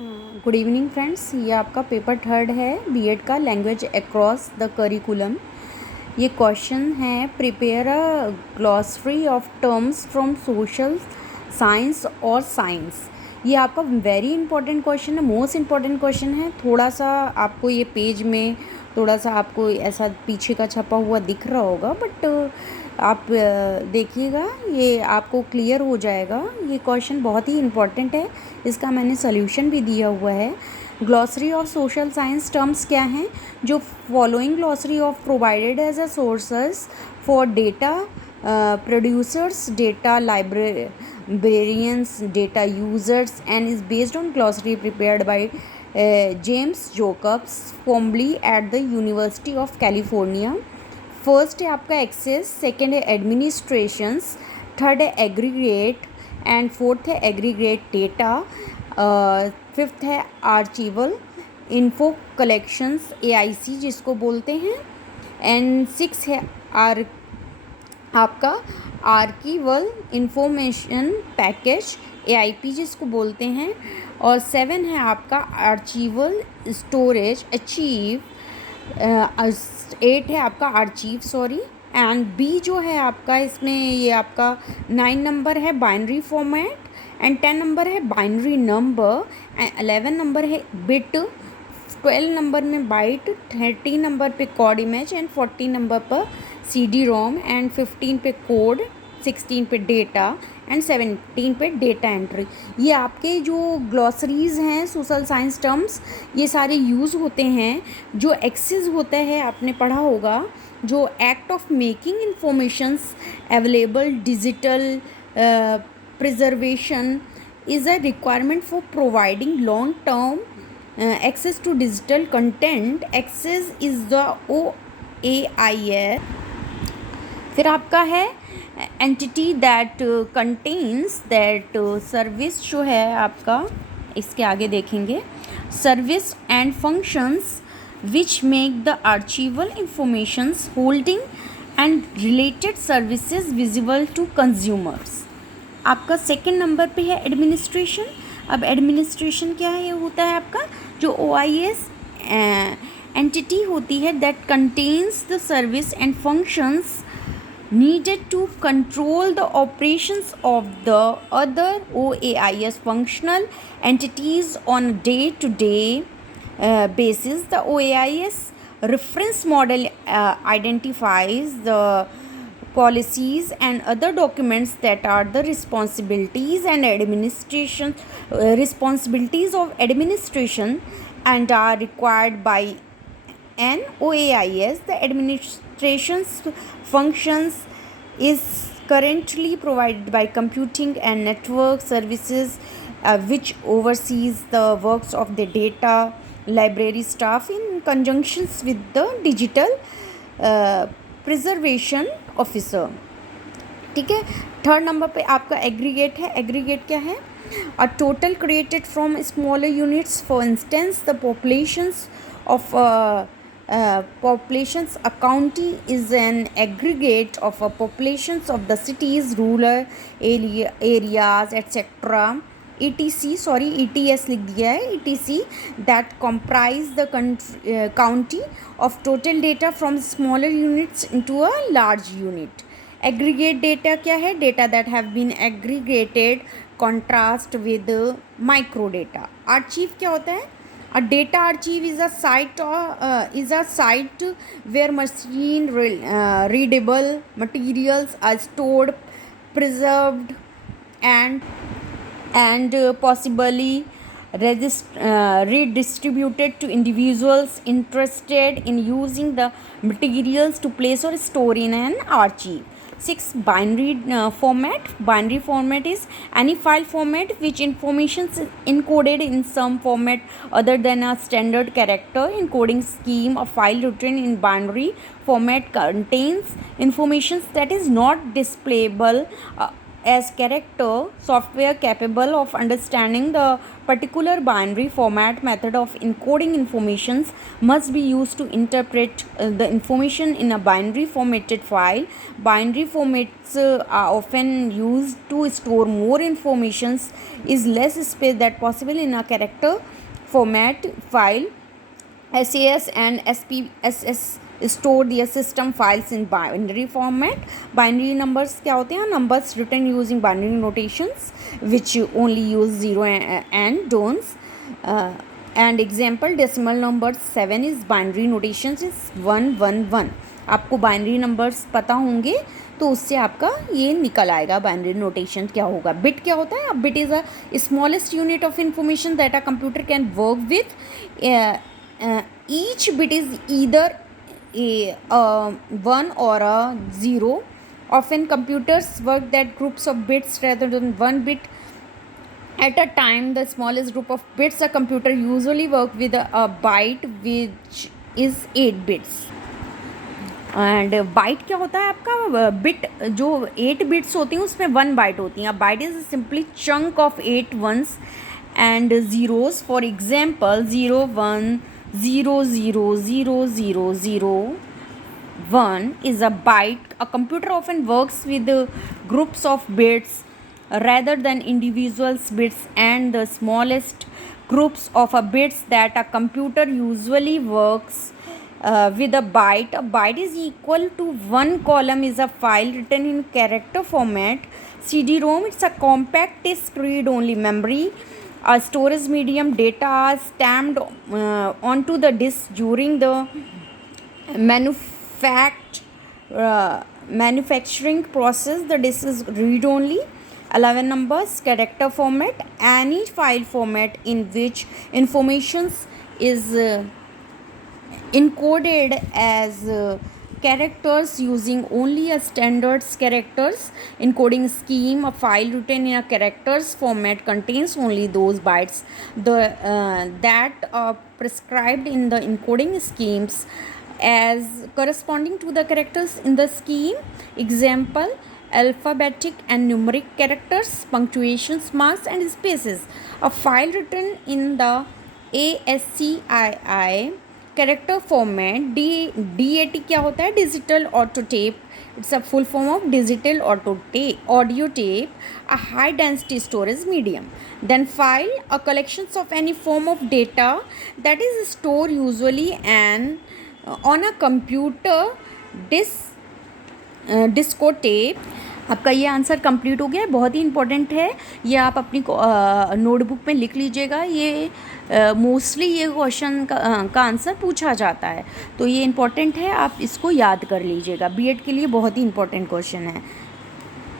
Good evening friends, ये आपका paper third है बीएड का लैंग्वेज अक्रॉस द करिकुलम। ये क्वेश्चन है, prepare a glossary of terms from social science और साइंस। ये आपका वेरी इंपॉर्टेंट क्वेश्चन है, मोस्ट इम्पॉर्टेंट क्वेश्चन है। थोड़ा सा आपको ये पेज में थोड़ा सा आपको ऐसा पीछे का छपा हुआ दिख रहा होगा, बट आप देखिएगा, ये आपको क्लियर हो जाएगा। ये क्वेश्चन बहुत ही इम्पॉर्टेंट है, इसका मैंने सोल्यूशन भी दिया हुआ है। Glossary of social science terms क्या हैं? जो following glossary of provided as a sources for data producers, data librarians, data users, and is based on glossary prepared by James Jacobs, formerly at the University of California। First है आपका access, second है administrations, third है aggregate and fourth है aggregate data, fifth है archival info collections AIC जिसको बोलते हैं, and six है आपका आर्कीवल इंफॉर्मेशन पैकेज एआईपी जिसको बोलते हैं, और सेवन है आपका आर्चीवल स्टोरेज अचीव, 8 है आपका आर्चीव सॉरी, एंड बी जो है आपका इसमें ये आपका 9 नंबर है बाइनरी फॉर्मेट, एंड 10 नंबर है बाइनरी नंबर, एंड 11 नंबर है बिट, 12 नंबर में बाइट, 13 नंबर पे कोड इमेज, एंड 14 नंबर पर CD रोम, एंड 15 पे कोड, 16 पे डेटा, एंड 17 पे डेटा एंट्री। ये आपके जो ग्लॉसरीज हैं सोशल साइंस टर्म्स, ये सारे यूज़ होते हैं। जो एक्सेस होता है आपने पढ़ा होगा, जो act of making informations available digital preservation is a requirement for providing long term access to digital content। access is the OAIS। फिर आपका है entity that contains that service, जो है आपका इसके आगे देखेंगे, service and functions which make the archival informations holding and related services visible to consumers. आपका सेकेंड नंबर पे है एडमिनिस्ट्रेशन। अब एडमिनिस्ट्रेशन क्या है? ये होता है आपका जो OIS एंटिटी होती है that contains the service and functions needed to control the operations of the other OAIS functional entities on a day-to-day basis। The OAIS reference model identifies the policies and other documents that are the responsibilities and responsibilities of administration and are required by an OAIS। The administration's functions is currently provided by computing and network services, which oversees the works of the data library staff in conjunction with the digital preservation officer। ठीक है। Third number पे आपका aggregate है। Aggregate क्या है? A total created from smaller units, for instance the populations of populations a county is an aggregate of populations of the cities, rural areas etc ETS लिख दिया है, ETC that comprise the county of total data from smaller units into a large unit। aggregate data क्या है? data that have been aggregated contrast with micro data। archive क्या होता है? A data archive is a site where machine readable materials are stored, preserved, and possibly redistributed to individuals interested in using the materials to place or store in an archive। 6 binary format। binary format is any file format which information is encoded in some format other than a standard character encoding scheme। A file written in binary format contains information that is not displayable as character software capable of understanding the particular binary format method of encoding informations must be used to interpret the information in a binary formatted file. Binary formats are often used to store more informations is less space that possible in a character format file. SAS and SPSS store their system files in binary format. Binary numbers क्या होते हैं? Numbers written using binary notations which only use 0 and don'ts. And example decimal numbers 7 is binary notations is 111. आपको binary numbers पता होंगे तो उससे आपका ये निकल आएगा बाइनरी नोटेशन क्या होगा. बिट क्या होता है? Bit is a smallest unit of information that a computer can work with. Each bit is either a 1 or a 0. Often computers work that groups of bits rather than one bit at a time. The smallest group of bits a computer usually work with a byte which is 8 bits. And byte क्या होता है आपका? Bit जो 8 bits होती हैं उसमें 1 byte होती हैं. Byte is simply chunk of 8 ones and zeros. For example 0 1 0 0 0 0 0 1 is a byte. A computer often works with groups of bits rather than individual bits, and the smallest groups of bits that a computer usually works with a byte. A byte is equal to 1 column is a file written in character format. CD-ROM, it's a compact disk read-only memory. A storage medium. Data are stamped onto the disk during the manufacturing process. The disk is read-only. 11 numbers. Character format, any file format in which information is encoded as characters using only a standard characters encoding scheme. A file written in a characters format contains only those bytes that are prescribed in the encoding schemes as corresponding to the characters in the scheme. Example alphabetic and numeric characters, punctuations, marks and spaces. A file written in the ASCII character format. DAT क्या होता है? Digital auto tape. It's a full form of digital audio tape, a high density storage medium. Then file, a collections of any form of data that is store usually and on a computer disk or tape. आपका ये answer complete हो गया है. बहुत ही important है ये, आप अपनी नोटबुक में लिख लीजिएगा. ये मोस्टली ये क्वेश्चन का आंसर पूछा जाता है, तो ये इंपॉर्टेंट है, आप इसको याद कर लीजिएगा. बीएड के लिए बहुत ही इंपॉर्टेंट क्वेश्चन है.